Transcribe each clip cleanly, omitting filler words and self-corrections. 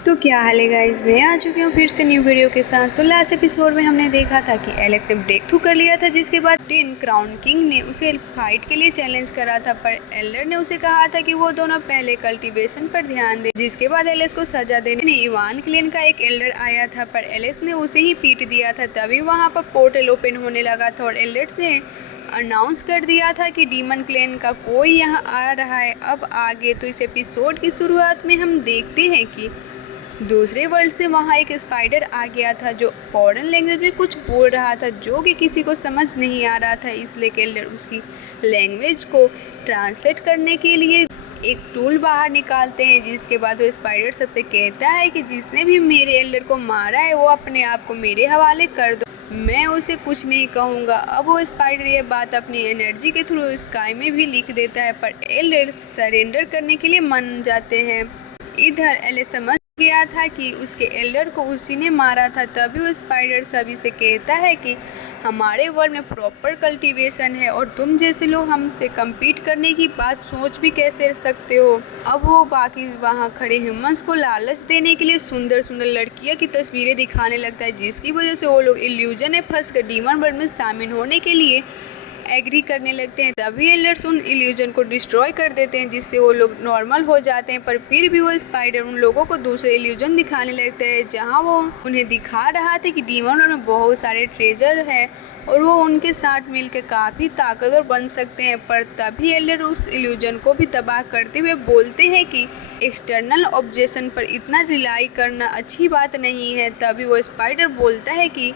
तो क्या हाल है गाइस, मैं आ चुकी हूँ फिर से न्यू वीडियो के साथ। तो लास्ट एपिसोड में हमने देखा था कि एलेक्स ने ब्रेक थ्रू कर लिया था, जिसके बाद टिन क्राउन किंग ने उसे फाइट के लिए चैलेंज करा था, पर एल्डर ने उसे कहा था कि वो दोनों पहले कल्टीवेशन पर ध्यान दे। जिसके बाद एलेक्स को सजा देने इवान क्लेन का एक एल्डर आया था, पर एलेक्स ने उसे ही पीट दिया था। तभी वहाँ पर पोर्टल ओपन होने लगा था और एल्डर ने अनाउंस कर दिया था कि डीमन क्लेन का कोई यहाँ आ रहा है। अब आगे तो इस एपिसोड की शुरुआत में हम देखते हैं कि दूसरे वर्ल्ड से वहाँ एक स्पाइडर आ गया था जो फॉरेन लैंग्वेज में कुछ बोल रहा था, जो कि किसी को समझ नहीं आ रहा था। इसलिए केल्डर उसकी लैंग्वेज को ट्रांसलेट करने के लिए एक टूल बाहर निकालते हैं। जिसके बाद वो स्पाइडर सबसे कहता है कि जिसने भी मेरे एल्डर को मारा है वो अपने आप को मेरे हवाले कर दो, मैं उसे कुछ नहीं कहूँगा। अब वो स्पाइडर ये बात अपनी एनर्जी के थ्रू स्काई में भी लिख देता है, पर एल्डर सरेंडर करने के लिए मान जाते हैं। इधर एले समझ गया था कि उसके एल्डर को उसी ने मारा था। तभी वो स्पाइडर सभी से कहता है कि हमारे वर्ल्ड में प्रॉपर कल्टीवेशन है और तुम जैसे लोग हमसे compete करने की बात सोच भी कैसे सकते हो। अब वो बाकी वहाँ खड़े ह्यूमंस को लालच देने के लिए सुंदर सुंदर लड़कियों की तस्वीरें दिखाने लगता है, जिसकी वजह से वो लोग इल्यूजन में फंस कर डीमन वर्ल्ड में शामिल होने के लिए एग्री करने लगते हैं। तभी एल्डर्स उन इल्यूजन को डिस्ट्रॉय कर देते हैं, जिससे वो लोग नॉर्मल हो जाते हैं। पर फिर भी वो स्पाइडर उन लोगों को दूसरे इल्यूजन दिखाने लगते हैं, जहां वो उन्हें दिखा रहा था कि डीमन वर्ल्ड में बहुत सारे ट्रेजर है और वो उनके साथ मिलकर काफ़ी ताकतवर बन सकते हैं। पर तभी एल्डर उस इल्यूजन को भी तबाह करते हुए बोलते हैं कि एक्सटर्नल ऑब्जेक्शन पर इतना रिलाई करना अच्छी बात नहीं है। तभी वो स्पाइडर बोलता है कि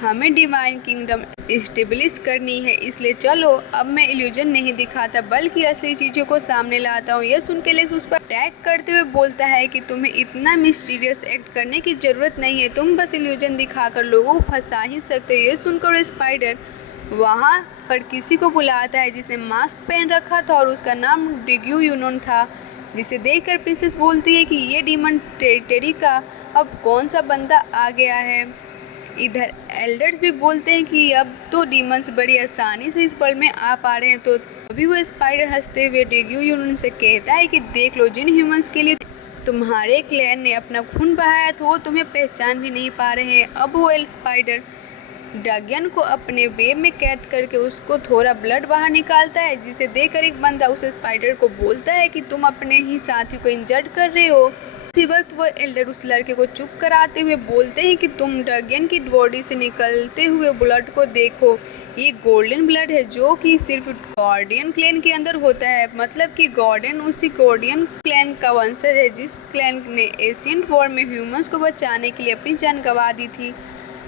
हमें डिवाइन किंगडम इस्टेब्लिश करनी है, इसलिए चलो अब मैं इल्यूजन नहीं दिखाता बल्कि असली चीज़ों को सामने लाता हूँ। यह सुन के एलेक्स उस पर अटैक करते हुए बोलता है कि तुम्हें इतना मिस्टीरियस एक्ट करने की ज़रूरत नहीं है, तुम बस इल्यूजन दिखाकर लोगों को फंसा ही सकते हो। यह सुनकर स्पाइडर वहाँ पर किसी को बुलाता है जिसने मास्क पहन रखा था और उसका नाम डिग्यू यूनोन था, जिसे देखकर प्रिंसेस बोलती है कि ये डीमन टेरिटरी का अब कौन सा बंदा आ गया है। इधर एल्डर्स भी बोलते हैं कि अब तो डीमंस बड़ी आसानी से इस वर्ल्ड में आ पा रहे हैं। तो अभी वो स्पाइडर हंसते हुए डिग्यू यूनियन से कहता है कि देख लो, जिन ह्यूमंस के लिए तुम्हारे क्लैन ने अपना खून बहाया था वो तुम्हें पहचान भी नहीं पा रहे हैं। अब वो स्पाइडर ड्रैगन को अपने वेब में कैद करके उसको थोड़ा ब्लड बाहर निकालता है, जिसे देखकर एक बंदा उस स्पाइडर को बोलता है कि तुम अपने ही साथी को इंजर्ड कर रहे हो। उसी वक्त वो एल्डर उस लड़के को चुप कराते हुए बोलते हैं कि तुम ड्रैगन की बॉडी से निकलते हुए ब्लड को देखो, ये गोल्डन ब्लड है जो कि सिर्फ गार्डियन क्लैन के अंदर होता है। मतलब कि गार्डियन उसी गार्डियन क्लैन का वंशज है जिस क्लैन ने एशियंट वॉर में ह्यूमंस को बचाने के लिए अपनी जान गंवा दी थी,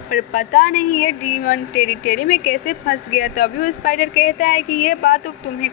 पर पता नहीं ये डीमन टेरिटरी में कैसे फंस गया। तभी वो स्पाइडर कहता है कि ये बात तो तुम्हें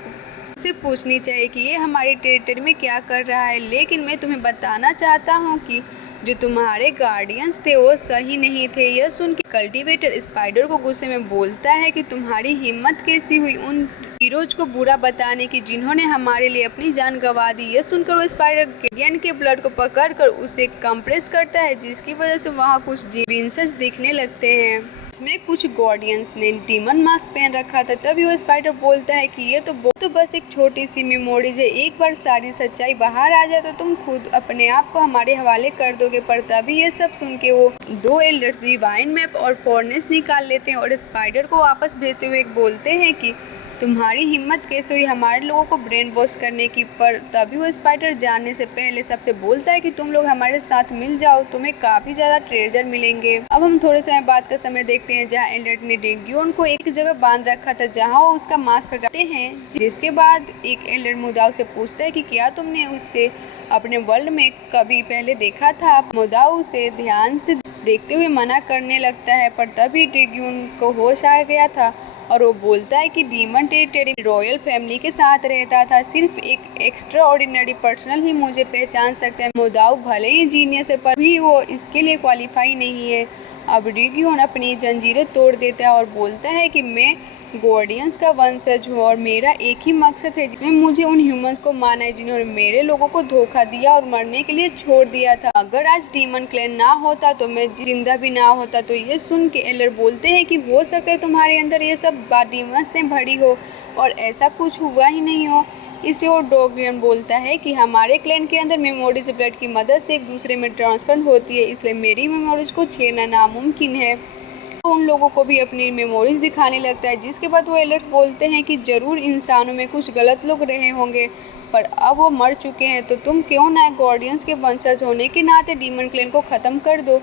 से पूछनी चाहिए कि ये हमारी टेरिटरी में क्या कर रहा है, लेकिन मैं तुम्हें बताना चाहता हूँ कि जो तुम्हारे गार्डियंस थे वो सही नहीं थे। यह सुन के कल्टीवेटर स्पाइडर को गुस्से में बोलता है कि तुम्हारी हिम्मत कैसी हुई उन हीरोज को बुरा बताने की जिन्होंने हमारे लिए अपनी जान गंवा दी। यह सुनकर वो स्पाइडर गार्डियन के ब्लड को पकड़कर उसे कंप्रेस करता है, जिसकी वजह से वहाँ कुछ जीविंसेस दिखने लगते हैं। इसमें कुछ गार्डियंस ने डीमन मास्क पहन रखा था। तभी वो स्पाइडर बोलता है कि ये तो बस एक छोटी सी मेमोरीज है, एक बार सारी सच्चाई बाहर आ जाए तो तुम खुद अपने आप को हमारे हवाले कर दोगे। पर तभी ये सब सुन के वो दो एल्डर्स डिवाइन मैप और फॉर्नेस निकाल लेते हैं और स्पाइडर को वापस भेजते हुए बोलते हैं कि तुम्हारी हिम्मत कैसे हुई हमारे लोगों को ब्रेन वॉश करने की। पर तभी वो स्पाइडर जाने से पहले सबसे बोलता है कि तुम लोग हमारे साथ मिल जाओ, तुम्हें काफ़ी ज़्यादा ट्रेजर मिलेंगे। अब हम थोड़े समय बाद का समय देखते हैं, जहाँ एल्डर ने डिग्यून को एक जगह बांध रखा था जहाँ वो उसका मास्क हटाते हैं। जिसके बाद एक एल्डर मुदाव से पूछता है कि क्या तुमने उससे अपने वर्ल्ड में कभी पहले देखा था। मुदाव उसे ध्यान से देखते हुए मना करने लगता है, पर तभी डिग्यून को होश आ गया था और वो बोलता है कि डीमन टेरिटरी रॉयल फैमिली के साथ रहता था, सिर्फ एक एक्स्ट्रा ऑर्डिनरी पर्सनल ही मुझे पहचान सकता है। मुदाव भले ही जीनियस है पर भी वो इसके लिए क्वालिफाई नहीं है। अब डिग्यून अपनी जंजीरें तोड़ देता है और बोलता है कि मैं गार्डियंस का वंशज हूँ और मेरा एक ही मकसद है जिसमें मुझे उन ह्यूमंस को माना है जिन्होंने मेरे लोगों को धोखा दिया और मरने के लिए छोड़ दिया था। अगर आज डीमन क्लैन ना होता तो मैं जिंदा भी ना होता। तो ये सुन के एल्डर बोलते हैं कि हो सकता है तुम्हारे अंदर ये सब बात डीमंस ने भरी हो और ऐसा कुछ हुआ ही नहीं हो। इस पे वो डॉगियन बोलता है कि हमारे क्लैन के अंदर मेमोरीज ब्लड की मदद से एक दूसरे में ट्रांसफर होती है, इसलिए मेरी मेमोरीज को छेड़ना नामुमकिन है। तो उन लोगों को भी अपनी मेमोरीज दिखाने लगता है, जिसके बाद वो एलर्ट्स बोलते हैं कि ज़रूर इंसानों में कुछ गलत लोग रहे होंगे, पर अब वो मर चुके हैं, तो तुम क्यों ना गार्डियंस के वंशज होने के नाते डीमन क्लैन को ख़त्म कर दो।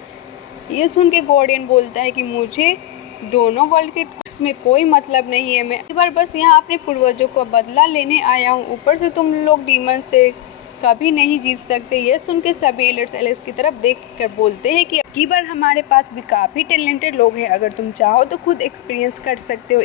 ये सुन के गार्डियन बोलता है कि मुझे दोनों वर्ल्ड के में कोई मतलब नहीं है, मैं एक बार बस यहाँ अपने पूर्वजों का बदला लेने आया हूँ, ऊपर से तुम लोग डीमन से कभी नहीं जीत सकते। ये सुन के सभी एलर्ट्स एलेक्स की तरफ देख कर बोलते हैं कि अब की बार हमारे पास भी काफ़ी टैलेंटेड लोग हैं, अगर तुम चाहो तो खुद एक्सपीरियंस कर सकते हो।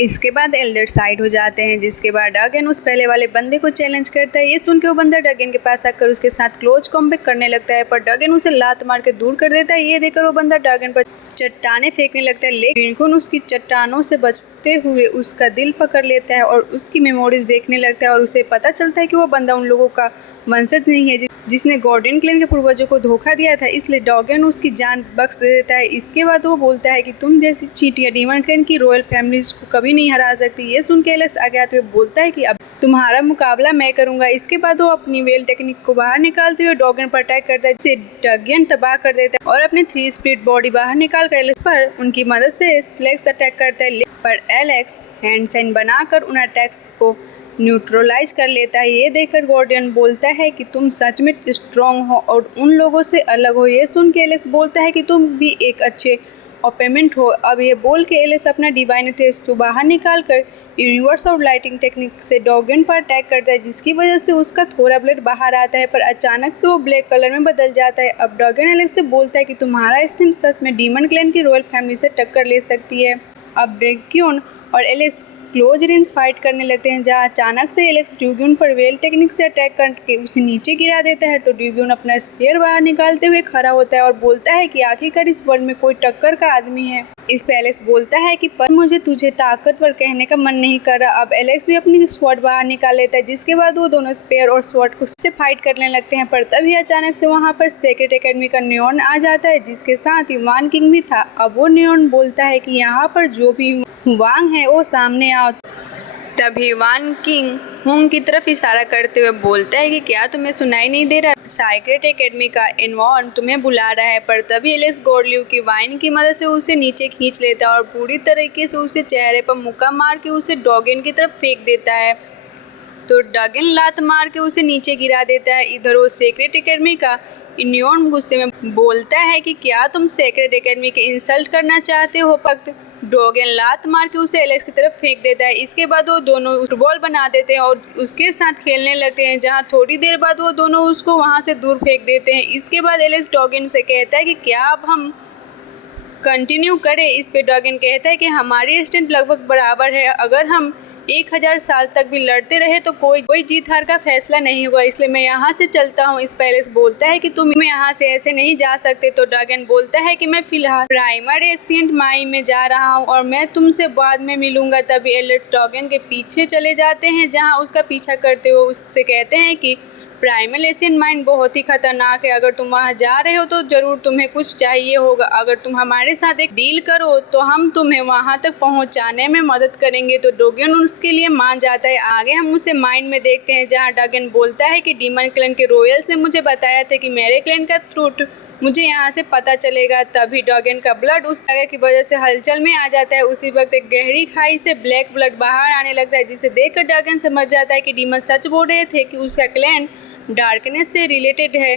इसके बाद एल्डर साइड हो जाते हैं, जिसके बाद डगन उस पहले वाले बंदे को चैलेंज करता है। ये सुन के वो बंदा डगन के पास आकर उसके साथ क्लोज कॉम्बैट करने लगता है, पर डगन उसे लात मार के दूर कर देता है। ये देखकर वो बंदा डगन पर चट्टाने फेंकने लगता है, लेकिन उसकी चट्टानों से बचते हुए उसका दिल पकड़ लेता है और उसकी मेमोरीज देखने लगता है और उसे पता चलता है कि वो बंदा उन लोगों का वंशज नहीं है जिसने गार्डियन क्लैन के पूर्वजों को धोखा दिया था, इसलिए डगन उसकी जान बख्श दे देता है। इसके बाद वो बोलता है कि तुम जैसी चींटियां डीमन क्लैन की रॉयल फैमिली को कभी नहीं हरा सकती। ये सुन के एलेक्स आगे आते हुए बोलता है कि अब तुम्हारा मुकाबला मैं करूंगा। इसके बाद वो अपनी वेल टेक्निक को बाहर निकालते हुए डगन पर अटैक करता है, जिसे डगन तबाह कर देता है और अपनी 3 स्प्लिट बॉडी बाहर निकाल कर एलेक्स पर उनकी मदद से एलेक्स अटैक करता है, पर एलेक्स हैंड साइन बनाकर उन अटैक्स को न्यूट्रलाइज कर लेता है। ये देखकर गार्डियन बोलता है कि तुम सच में स्ट्रॉन्ग हो और उन लोगों से अलग हो। ये सुन के एलेक्स बोलता है कि तुम भी एक अच्छे ओपोनेंट हो। अब ये बोल के एलेक्स अपना डिवाइन टेस्ट को बाहर निकाल कर यूनिवर्स और लाइटिंग टेक्निक से डगन पर अटैक करता है, जिसकी वजह से उसका थोड़ा ब्लड बाहर आता है, पर अचानक से वो ब्लैक कलर में बदल जाता है। अब डगन एलेक्स से बोलता है कि तुम्हारा स्ट्रेंथ सच में डीमन क्लैन की रॉयल फैमिली से टक्कर ले सकती है। अब ड्रैगन और एलेक्स क्लोज रेंज फाइट करने लगते हैं, जहाँ अचानक से एलेक्स ड्रैगन पर वेल टेक्निक से अटैक करके उसे नीचे गिरा देता है। तो ड्रैगन अपना स्पेयर बाहर निकालते हुए खड़ा होता है और बोलता है कि आखिरकार इस वर्ल्ड में कोई टक्कर का आदमी है। इस पे एलेक्स बोलता है कि पर मुझे तुझे ताकतवर कहने का मन नहीं कर रहा। अब एलेक्स भी अपनी स्वॉर्ड बाहर निकाल लेता है, जिसके बाद वो दोनों स्पेयर और स्वॉर्ड को से फाइट करने लगते हैं, पर तभी अचानक से वहाँ पर सेक्रेट एकेडमी का नियॉन आ जाता है, जिसके साथ ही वान किंग भी था। अब वो नियॉन बोलता है कि यहाँ पर जो भी वांग है वो सामने आओ। तभी वान किंग हुंग की तरफ इशारा करते हुए बोलता है कि क्या तुम्हें सुनाई नहीं दे रहा, सीक्रेट एकेडमी का इन्वॉन तुम्हें बुला रहा है। पर तभी एलेक्स गोरलिव की वाइन की मदद से उसे नीचे खींच लेता है और पूरी तरीके से उसे चेहरे पर मुक्का मार के उसे डगन की तरफ फेंक देता है। तो डगन लात मार के उसे नीचे गिरा देता है। इधर वो सीक्रेट एकेडमी का इन्वॉन गुस्से में बोलता है कि क्या तुम सीक्रेट एकेडमी के इंसल्ट करना चाहते हो। भक्त डगन लात मार के उसे एलेक्स की तरफ फेंक देता है। इसके बाद वो दोनों फुटबॉल बना देते हैं और उसके साथ खेलने लगते हैं, जहां थोड़ी देर बाद वो दोनों उसको वहां से दूर फेंक देते हैं। इसके बाद एलेक्स डगन से कहता है कि क्या अब हम कंटिन्यू करें। इस पे डगन कहता है कि हमारी स्ट्रेंथ लगभग बराबर है, अगर हम 1000 साल तक भी लड़ते रहे तो कोई जीत हार का फैसला नहीं हुआ, इसलिए मैं यहाँ से चलता हूँ। इस पे एलेक्स बोलता है कि तुम यहाँ से ऐसे नहीं जा सकते। तो डगन बोलता है कि मैं फिलहाल प्राइमर एशियंट माई में जा रहा हूँ और मैं तुमसे बाद में मिलूंगा। तभी एलेक्स डगन के पीछे चले जाते हैं, जहाँ उसका पीछा करते हुए उससे कहते हैं कि प्राइमल एशियन माइन बहुत ही खतरनाक है, अगर तुम वहाँ जा रहे हो तो ज़रूर तुम्हें कुछ चाहिए होगा। अगर तुम हमारे साथ एक डील करो तो हम तुम्हें वहाँ तक पहुँचाने में मदद करेंगे। तो डगन उसके लिए मान जाता है। आगे हम उसे माइंड में देखते हैं, जहाँ डगन बोलता है कि डीमन क्लैन के रॉयल्स ने मुझे बताया था कि मेरे क्लैन का ट्रूथ मुझे यहाँ से पता चलेगा। तभी डगन का ब्लड उस जगह की वजह से हलचल में आ जाता है। उसी वक्त एक गहरी खाई से ब्लैक ब्लड बाहर आने लगता है, जिसे देखकर डगन समझ जाता है कि डीमन सच बोल रहे थे कि उसका क्लैन डार्कनेस से रिलेटेड है।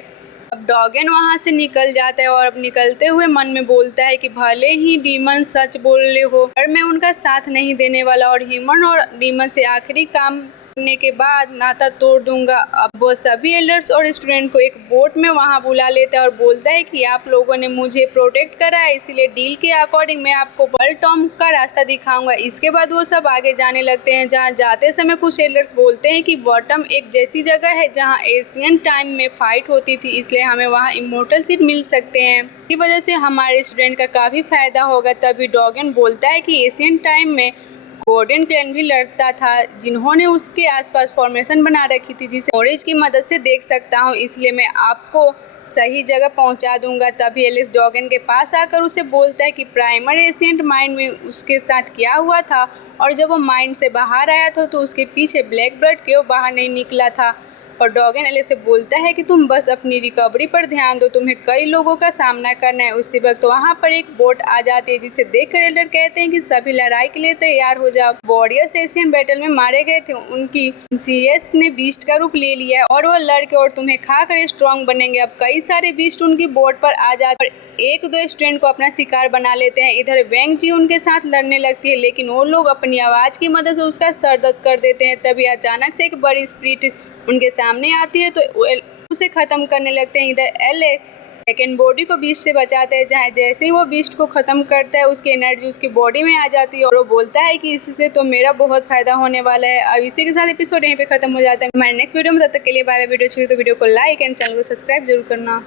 अब डगन वहाँ से निकल जाता है और अब निकलते हुए मन में बोलता है कि भले ही डीमन सच बोल रहे हो, पर मैं उनका साथ नहीं देने वाला और ह्यूमन और डीमन से आखिरी काम करने के बाद नाता तोड़ दूंगा। अब वो सभी एल्डर्स और स्टूडेंट को एक बोट में वहाँ बुला लेता है और बोलता है कि आप लोगों ने मुझे प्रोटेक्ट करा है, इसीलिए डील के अकॉर्डिंग मैं आपको वर्ल्ड टॉम का रास्ता दिखाऊंगा। इसके बाद वो सब आगे जाने लगते हैं, जहाँ जाते समय कुछ एल्डर्स बोलते हैं कि बॉटम एक जैसी जगह है जहाँ एशियन टाइम में फाइट होती थी, इसलिए हमें वहाँ इमोर्टल सीट मिल सकते हैं, इसकी वजह से हमारे स्टूडेंट का काफ़ी फायदा होगा। तभी डगन बोलता है कि एशियन टाइम में गार्डियन क्लैन भी लड़ता था, जिन्होंने उसके आसपास फॉर्मेशन बना रखी थी, जिसे ऑरेंज की मदद से देख सकता हूँ, इसलिए मैं आपको सही जगह पहुंचा दूंगा। तभी एलेक्स डॉगन के पास आकर उसे बोलता है कि प्राइमर एशियंट माइंड में उसके साथ क्या हुआ था, और जब वो माइंड से बाहर आया था तो उसके पीछे ब्लैक ब्लड क्यों बाहर नहीं निकला था। और डॉगन एलेक्स से बोलता है कि तुम बस अपनी रिकवरी पर ध्यान दो, तुम्हें कई लोगों का सामना करना है। उसी वक्त वहाँ पर एक बोट आ जाती है, जिसे देखकर एल्डर कहते हैं कि सभी लड़ाई के लिए तैयार हो जाओ। वॉरियर्स एशियन बैटल में मारे गए थे, उनकी सीएस ने बीस्ट का रूप ले लिया है और वो लड़के और तुम्हें खाकर स्ट्रॉन्ग बनेंगे। अब कई सारे बीस्ट उनकी बोट पर आ जाते हैं, एक दो स्टूडेंट को अपना शिकार बना लेते हैं। इधर वेंग जी उनके साथ लड़ने लगती है, लेकिन वो लोग अपनी आवाज़ की मदद से उसका सर दर्द कर देते हैं। तभी अचानक से एक बड़ी स्प्रिट उनके सामने आती है तो उसे ख़त्म करने लगते हैं। इधर एलेक्स सेकेंड बॉडी को बीस्ट से बचाते हैं, जहाँ जैसे ही वो बीस्ट को ख़त्म करता है उसकी एनर्जी उसकी बॉडी में आ जाती है और वो बोलता है कि इससे तो मेरा बहुत फ़ायदा होने वाला है। अब इसी के साथ एपिसोड यहीं पे ख़त्म हो जाता है। हमारे नेक्स्ट वीडियो में, तब तक के लिए बाय बाय। वीडियो चाहिए तो वीडियो को लाइक एंड चैनल को सब्सक्राइब जरूर करना।